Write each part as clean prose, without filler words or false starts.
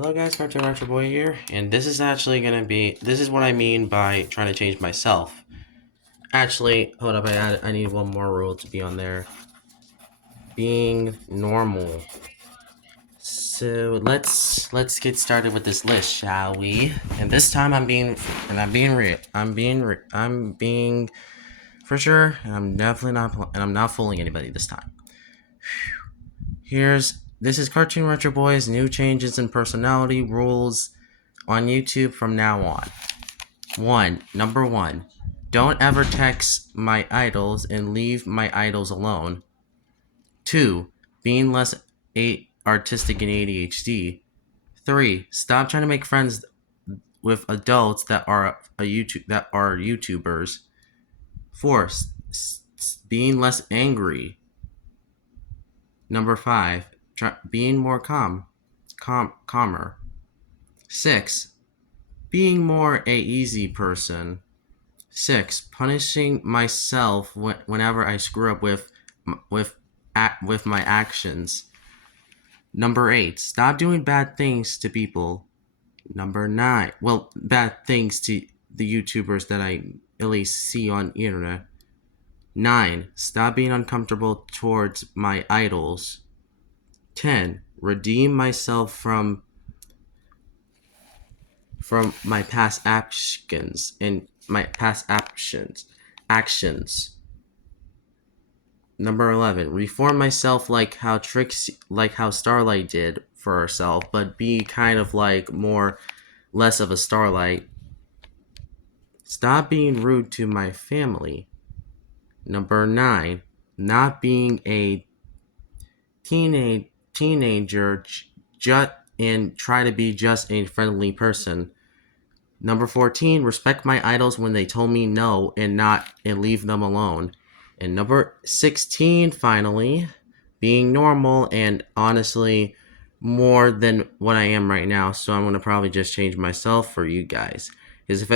Hello guys, Cartoon Retro Boy here, and this is what I mean by trying to change myself. Actually, hold up, I need one more rule to be on there. Being normal. So let's get started with this list, shall we? And this time I'm being for sure, and I'm definitely not, and I'm not fooling anybody this time. This is Cartoon Retro Boy's new changes in personality rules on YouTube from now on. Number 1. Don't ever text my idols and leave my idols alone. 2. Being less artistic and ADHD. 3. Stop trying to make friends with adults that are YouTubers. 4. Being less angry. Number 5. Being more calmer. 6. Being more a easy person. 6. Punishing myself whenever I screw up with my actions. Number 8. Stop doing bad things to people. Number 9. Well, bad things to the YouTubers that I at least see on the internet. 9. Stop being uncomfortable towards my idols. 10. Redeem myself from my past actions and my past actions. Number 11. Reform myself like how Starlight did for herself, but be kind of like less of a Starlight. Stop being rude to my family. Number 9. Not being a teenager and try to be just a friendly person. Number 14, respect my idols when they told me no and leave them alone. And number 16, finally, being normal and honestly more than what I am right now. So I'm gonna probably just change myself for you guys. Because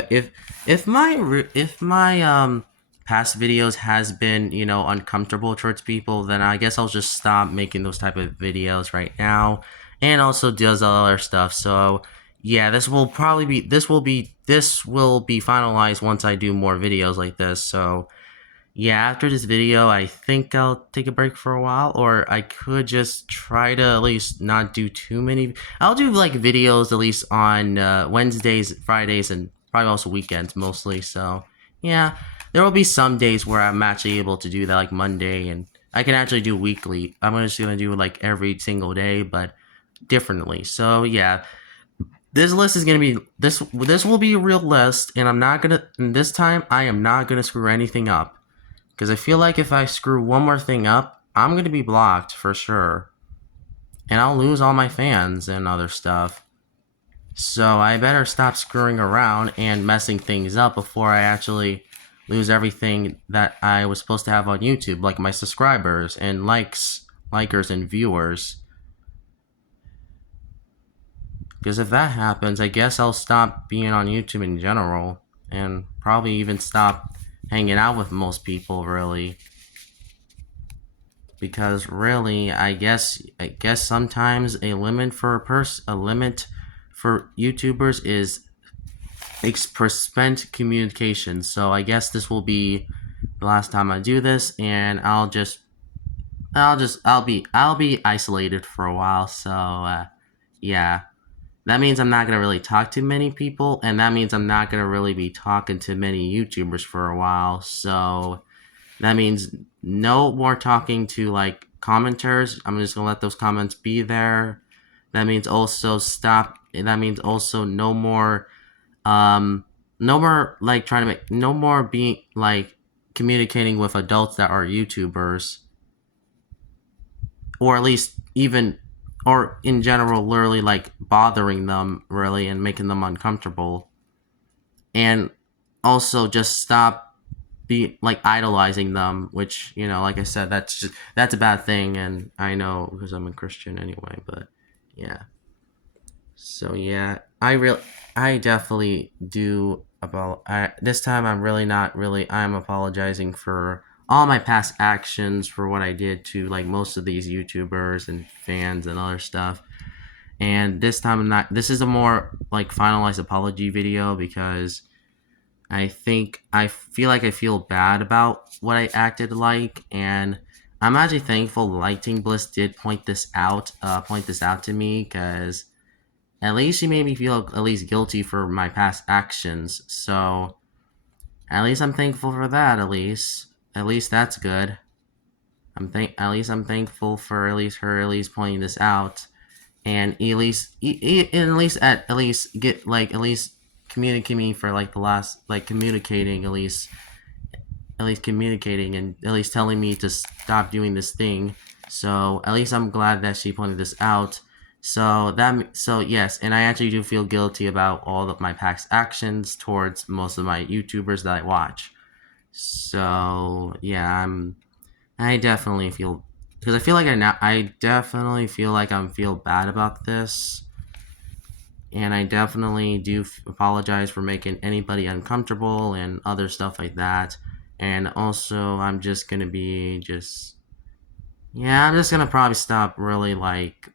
if my past videos has been uncomfortable towards people, then I guess I'll just stop making those type of videos right now, and also does other stuff. So yeah, this will be finalized once I do more videos like this. So yeah, after this video, I think I'll take a break for a while, or I could just try to at least not do too many. I'll do like videos at least on Wednesdays, Fridays, and probably also weekends mostly. So yeah, there will be some days where I'm actually able to do that, like Monday, and I can actually do weekly. I'm just gonna do like every single day, but differently. So yeah, this list is gonna be this will be a real list, and this time I am not gonna screw anything up. Because I feel like if I screw one more thing up, I'm going to be blocked for sure. And I'll lose all my fans and other stuff. So I better stop screwing around and messing things up before I actually lose everything that I was supposed to have on YouTube, like my subscribers and likers and viewers. Because if that happens, I guess I'll stop being on YouTube in general, and probably even stop hanging out with most people, really. Because really, I guess sometimes a limit for YouTubers is spent communication. So I guess this will be the last time I do this, and I'll be isolated for a while. So yeah. That means I'm not going to really talk to many people, and that means I'm not going to really be talking to many YouTubers for a while. So that means no more talking to like commenters. I'm just going to let those comments be there. That means also no more being like communicating with adults that are YouTubers, or at least even, or in general, literally like bothering them really and making them uncomfortable. And also just stop idolizing them, which, like I said, that's a bad thing, and I know because I'm a Christian anyway. But yeah, so yeah, I definitely do about this time. I'm apologizing for all my past actions, for what I did to like most of these YouTubers and fans and other stuff. And this time I'm not. This is a more like finalized apology video because I feel like I feel bad about what I acted like, and I'm actually thankful Lighting Bliss did point this out. Point this out to me because at least she made me feel at least guilty for my past actions. So at least I'm thankful for that. At least that's good. At least I'm thankful for at least her at least pointing this out, and at least get like at least communicate me for like the last like communicating at least communicating and at least telling me to stop doing this thing. So at least I'm glad that she pointed this out. So yes, and I actually do feel guilty about all of my past actions towards most of my YouTubers that I watch. So yeah, I definitely feel because I feel like I definitely feel like I'm feel bad about this, and I definitely do apologize for making anybody uncomfortable and other stuff like that. And also, I'm just gonna be just yeah, I'm just gonna probably stop really like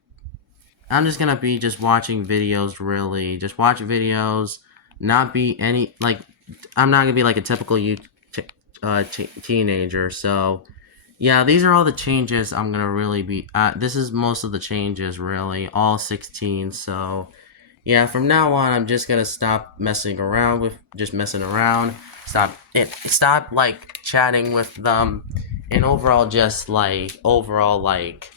I'm just gonna be just watching videos really, just watch videos, not be any like I'm not gonna be like a typical teenager. So yeah, these are all the changes I'm gonna really be. This is most of the changes really, all 16. So yeah, from now on, I'm just gonna stop messing around with just messing around. Stop like chatting with them, and overall like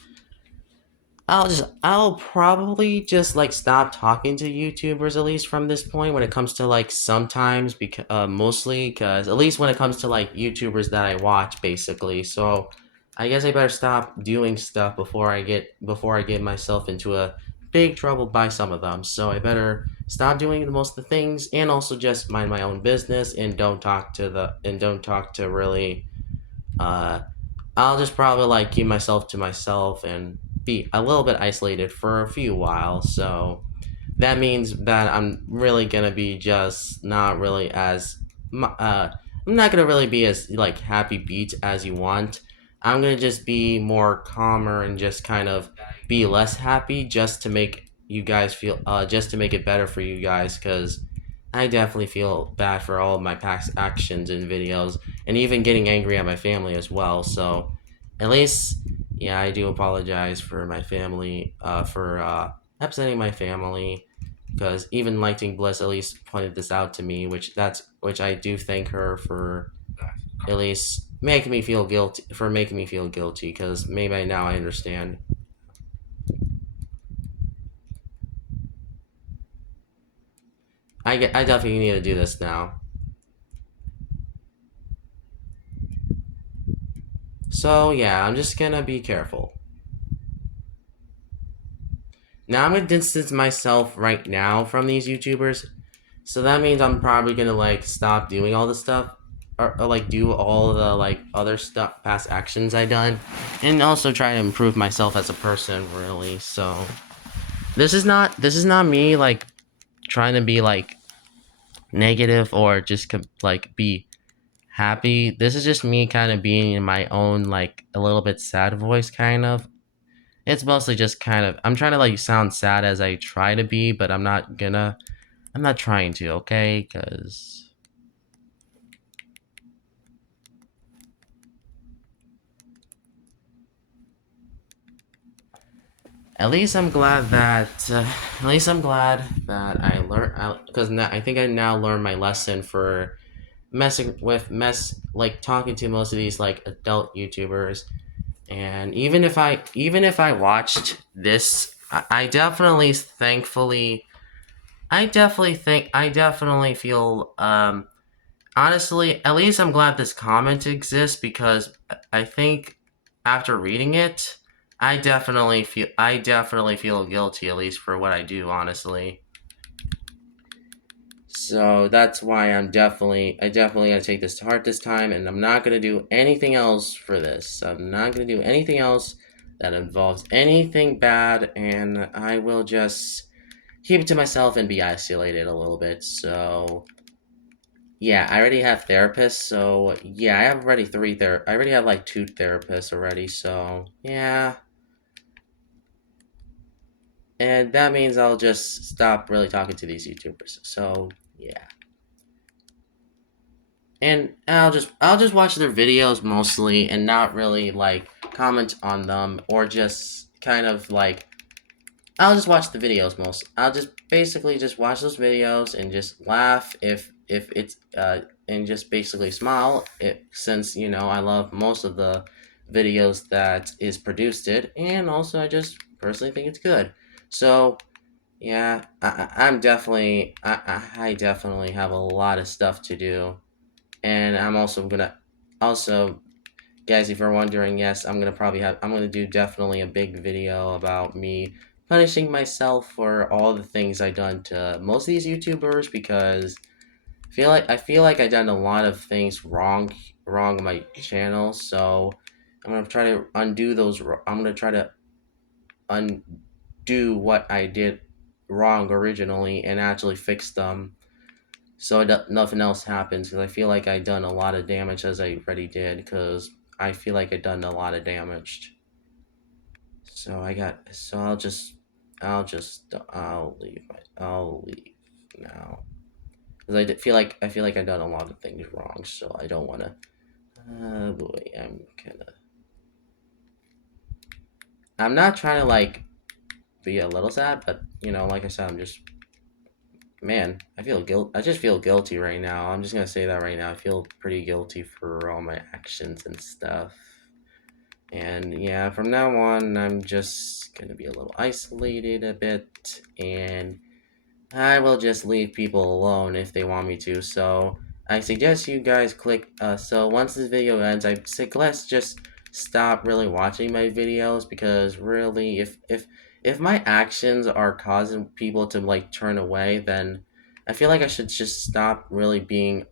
I'll probably just like stop talking to YouTubers at least from this point when it comes to like sometimes because mostly because at least when it comes to like YouTubers that I watch basically. So I guess I better stop doing stuff before I get myself into a big trouble by some of them. So I better stop doing the most of the things and also just mind my own business and don't talk to really uh I'll just probably like keep myself to myself and be a little bit isolated for a few while. So that means that I'm really gonna be just not really as I'm not gonna really be as like happy beat as you want. I'm gonna just be more calmer and just kind of be less happy just to make you guys feel just to make it better for you guys because I definitely feel bad for all of my past actions and videos and even getting angry at my family as well. So at least yeah, I do apologize for my family for upsetting my family because even Lighting Bliss at least pointed this out to me, which I do thank her for at least making me feel guilty because maybe now I understand. I definitely need to do this now. So yeah, I'm just gonna be careful. Now I'm gonna distance myself right now from these YouTubers. So that means I'm probably gonna like stop doing all this stuff, or like do all the like other stuff, past actions I done, and also try to improve myself as a person. Really, so this is not me like trying to be like negative or just like be happy. This is just me kind of being in my own like a little bit sad voice, kind of. It's mostly just kind of I'm trying to like sound sad as I try to be, but I'm not trying to, okay? Because at least I'm glad that I learned because I think I now learned my lesson for like talking to most of these like adult YouTubers. And even if I watched this, I definitely thankfully I definitely feel honestly, at least I'm glad this comment exists because I think after reading it, I definitely feel guilty at least for what I do, honestly. So that's why I definitely gotta take this to heart this time, and I'm not gonna do anything else for this. I'm not gonna do anything else that involves anything bad, and I will just keep it to myself and be isolated a little bit. So yeah, I already have therapists, so yeah, I have already I already have like two therapists already, so yeah. and that means I'll just stop really talking to these YouTubers. So yeah, and I'll just watch their videos mostly, and not really like comment on them, or just kind of like I'll just watch the videos most. I'll just basically just watch those videos and just laugh if it's and just basically smile it, since I love most of the videos that is produced it, and also I just personally think it's good. So yeah, I'm definitely I definitely have a lot of stuff to do, and I'm also gonna also, guys, if you're wondering, yes, I'm gonna do definitely a big video about me punishing myself for all the things I've done to most of these YouTubers, because I feel like I done a lot of things wrong on my channel. So I'm gonna try to undo those. I'm gonna try to undo what I did wrong originally and actually fix them, so nothing else happens, because I feel like I done a lot of damage, as I already did, because I feel like I done a lot of damage. So I'll leave now, because I feel like I done a lot of things wrong, so I don't want to. Oh boy, I'm not trying to like be a little sad, but like I said, I'm just, man, I just feel guilty right now. I'm just gonna say that right now. I feel pretty guilty for all my actions and stuff. And yeah, from now on, I'm just gonna be a little isolated a bit, and I will just leave people alone if they want me to. So I suggest you guys click. So once this video ends, I suggest just stop really watching my videos, because really, if my actions are causing people to like turn away, then I feel like I should just stop being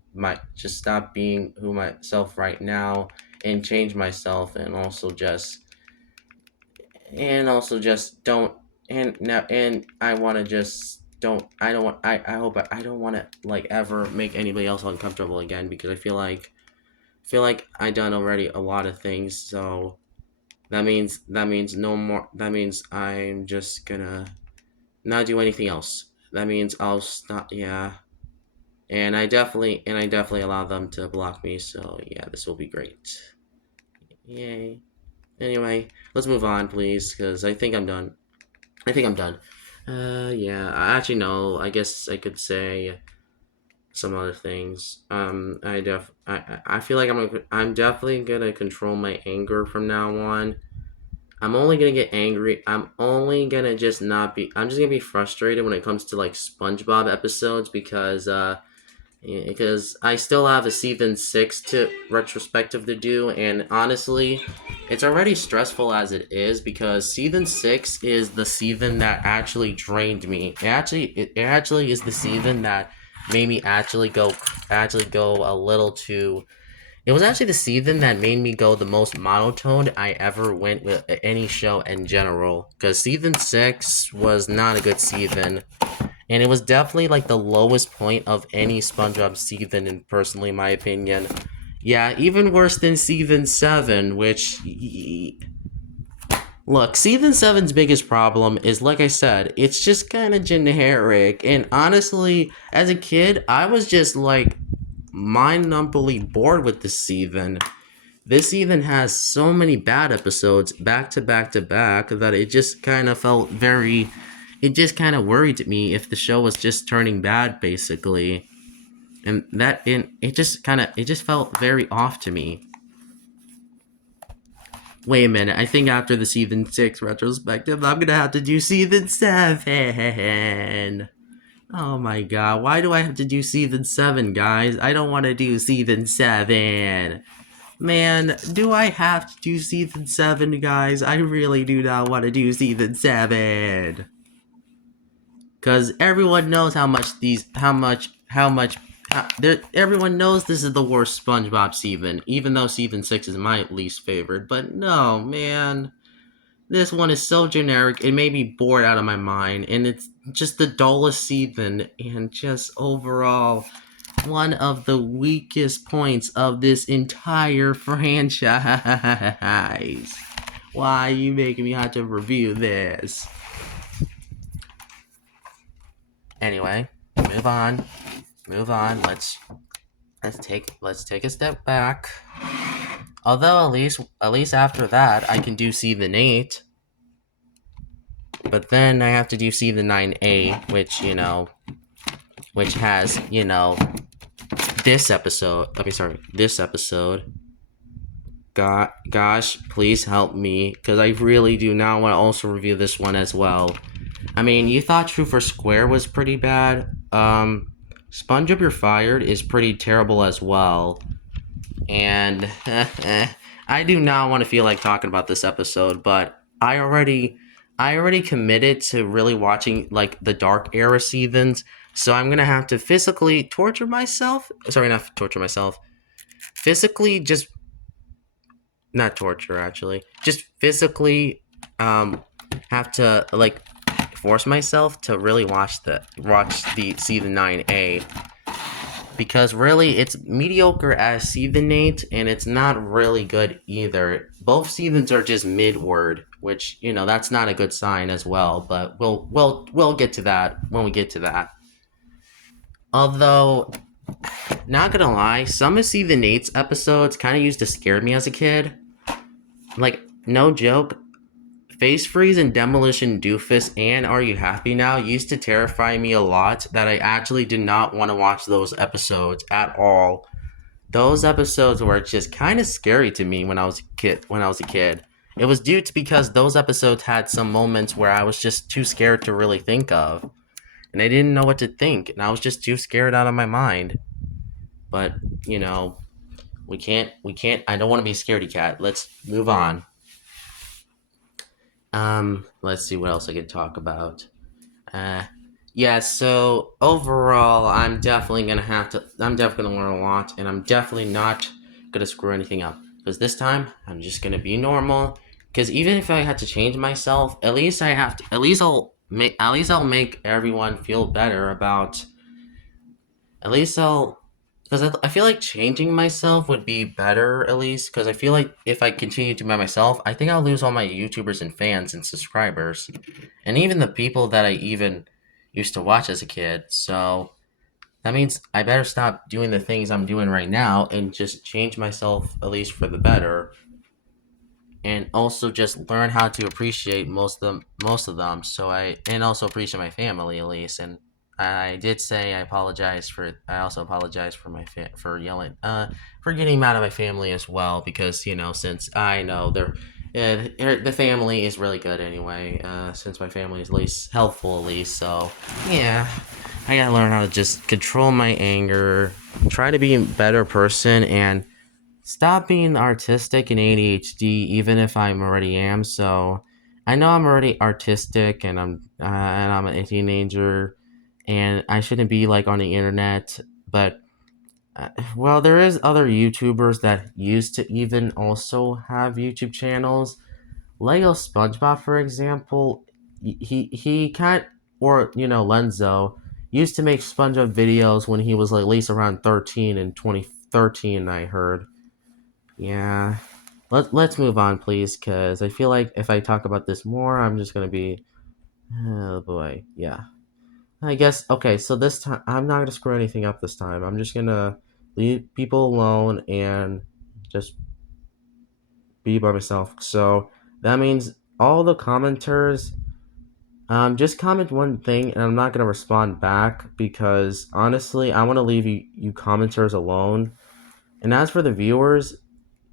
who myself right now, and change myself, and also just don't, and now, and I want to just don't I don't want I hope I don't want to like ever make anybody else uncomfortable again, because I feel like I done already a lot of things. So that means no more. That means I'm just gonna not do anything else. That means I'll stop. Yeah. And I definitely allow them to block me, so yeah, this will be great. Yay. Anyway, let's move on, please, because I think I'm done. Yeah. Actually, no. I guess I could say some other things. I feel like I'm definitely gonna control my anger from now on. I'm only gonna get angry. I'm only gonna just not be. I'm just gonna be frustrated when it comes to like SpongeBob episodes, because I still have a season 6 to retrospective to do, and honestly, it's already stressful as it is, because season 6 is the season that actually drained me. It actually is the season that made me actually go a little too. It was actually the season that made me go the most monotone I ever went with any show in general, because season 6 was not a good season, and it was definitely like the lowest point of any SpongeBob season, in personally my opinion. Yeah, even worse than season 7, which, look, season 7's biggest problem is, like I said, it's just kind of generic. And honestly, as a kid, I was just like mind-numbingly bored with this season. This season has so many bad episodes back to back to back that it just kind of felt very. It just kind of worried me if the show was just turning bad, basically, and it just felt very off to me. Wait a minute, I think after the season 6 retrospective, I'm gonna have to do season 7. Oh my god, why do I have to do season 7, guys? I don't want to do season 7. Man, do I have to do season 7, guys? I really do not want to do season 7. Because everyone knows everyone knows this is the worst SpongeBob season, even though season 6 is my least favorite. But no, man. This one is so generic, it made me bored out of my mind, and it's just the dullest season, and just overall one of the weakest points of this entire franchise. Why are you making me have to review this? Anyway, move on. Move on. Let's take a step back. Although at least after that I can do Season 8. But then I have to do Season 9A, which has, this episode. This episode. Gosh, please help me, because I really do now want to also review this one as well. I mean, you thought Truth or Square was pretty bad. Sponge Up You're Fired is pretty terrible as well. And I do not want to feel like talking about this episode, but I already committed to really watching like the Dark Era seasons, so I'm gonna have to physically torture myself. Sorry, not torture myself. Physically, just not torture actually. Just physically, have to like force myself to really watch the season 9A, because really it's mediocre as season 8 and it's not really good either. Both seasons are just midward, which that's not a good sign as well, but we'll get to that when we get to that. Although, not gonna lie, some of season 8's episodes kind of used to scare me as a kid. Like, no joke, Face Freeze and Demolition Doofus and Are You Happy Now used to terrify me a lot, that I actually did not want to watch those episodes at all. Those episodes were just kind of scary to me when I was a kid. It was due to because those episodes had some moments where I was just too scared to really think of, and I didn't know what to think, and I was just too scared out of my mind. But, we can't I don't want to be a scaredy cat. Let's move on. Let's see what else I could talk about. Uh, yeah, so overall, I'm definitely gonna learn a lot, and I'm definitely not gonna screw anything up. Because this time, I'm just gonna be normal. Because even if I had to change myself, at least I'll make everyone feel better about, at least I'll, because I feel like changing myself would be better, at least, because I feel like if I continue to be myself, I think I'll lose all my YouTubers and fans and subscribers, and even the people that I even used to watch as a kid. So that means I better stop doing the things I'm doing right now and just change myself, at least for the better, and also just learn how to appreciate most of them, so and also appreciate my family, at least. And I did say I also apologize for for yelling, for getting mad at my family as well, because since I know the family is really good anyway, since my family is at least helpful, at least. So yeah, I gotta learn how to just control my anger, try to be a better person, and stop being artistic and ADHD, even if I'm already am. So I know I'm already artistic, and I'm a teenager, and I shouldn't be like on the internet. But well, there is other YouTubers that used to even also have YouTube channels. Lego SpongeBob, for example, he kind, or Lenzo used to make SpongeBob videos when he was like, at least around 13 in 2013. I heard. Yeah. Let's move on, please, because I feel like if I talk about this more, I'm just gonna be. Oh boy, yeah. I guess okay. So this time, I'm not gonna screw anything up this time. I'm just gonna leave people alone and just be by myself. So that means all the commenters, just comment one thing, and I'm not gonna respond back because honestly, I want to leave you commenters alone. And as for the viewers,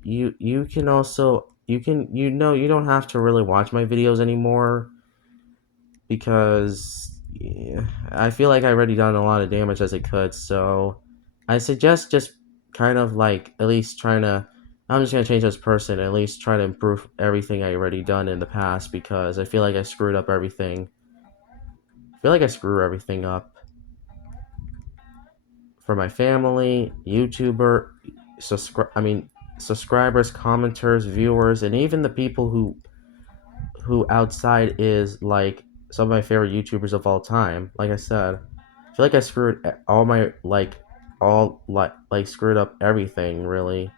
you can also you don't have to really watch my videos anymore, because yeah, I feel like I already done a lot of damage as I could. So I suggest just kind of like at least trying to, I'm just gonna change this person, at least try to improve everything I already done in the past, because I feel like I screwed up everything. I feel like I screw everything up for my family, YouTuber, subscribers, commenters, viewers, and even the people who outside is like some of my favorite YouTubers of all time. Like I said, I feel like I screwed all my like screwed up everything really.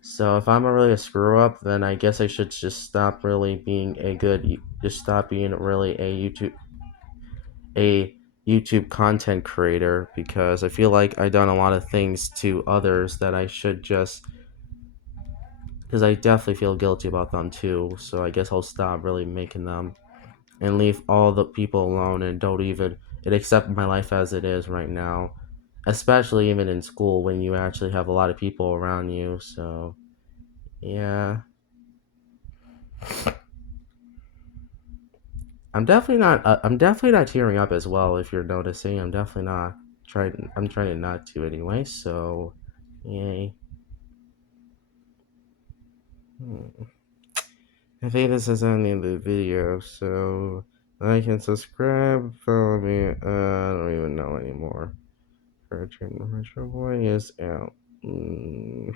So if I'm really a screw up, then I guess I should just stop really being a good, just stop being really a YouTube a YouTube content creator because I feel like I've done a lot of things to others that I should just, because I definitely feel guilty about them too. So I guess I'll stop really making them and leave all the people alone and don't even and accept my life as it is right now. Especially even in school when you actually have a lot of people around you. So yeah. I'm definitely not tearing up as well. If you're noticing, I'm definitely not trying. I'm trying not to anyway. So, yay. Hmm. I think this is the end of the video. So, like and subscribe. Follow me. I don't even know anymore. Retro Boy is out. Mm-hmm.